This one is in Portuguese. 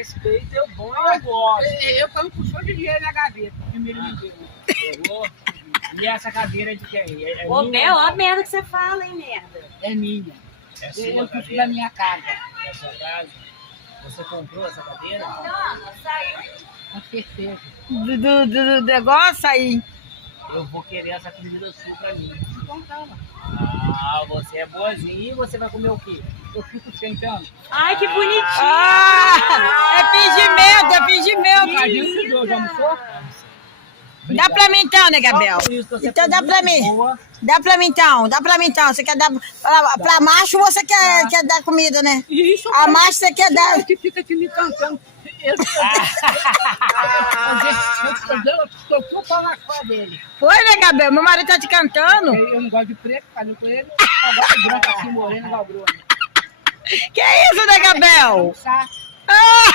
respeito, eu bom e eu gosto. Eu como puxou de dinheiro na gaveta, primeiro me deu. Pegou? E essa cadeira de quem? Ô, Bel, ó a merda que você fala, hein, merda. É minha. É sua Eu puxo da cadeira? minha casa. É sua casa? Você comprou essa cadeira? Não, saiu. Com certeza. Do negócio aí. Eu vou querer essa comida sua pra mim. Então calma. Ah, você é boazinha. E você vai comer o quê? Eu fico sentando. Ai, que bonitinho. É fingimento. A gente já almoçou? Dá pra mim então, né, Gabriel? Só por isso que você Então foi dá pra muito mim. boa. Dá pra mim então. Você quer dar pra macho ou você quer dar comida, né? Isso, A macho você quer dar. que fica aqui me cantando. Eu tô o pau na cara dele. Foi, né, Gabriel? Meu marido tá te cantando. Eu não gosto de preto, falei com ele. Eu gosto de branco assim, moreno, igual Bruno. Que isso, né, Gabriel? Sabe? Ah!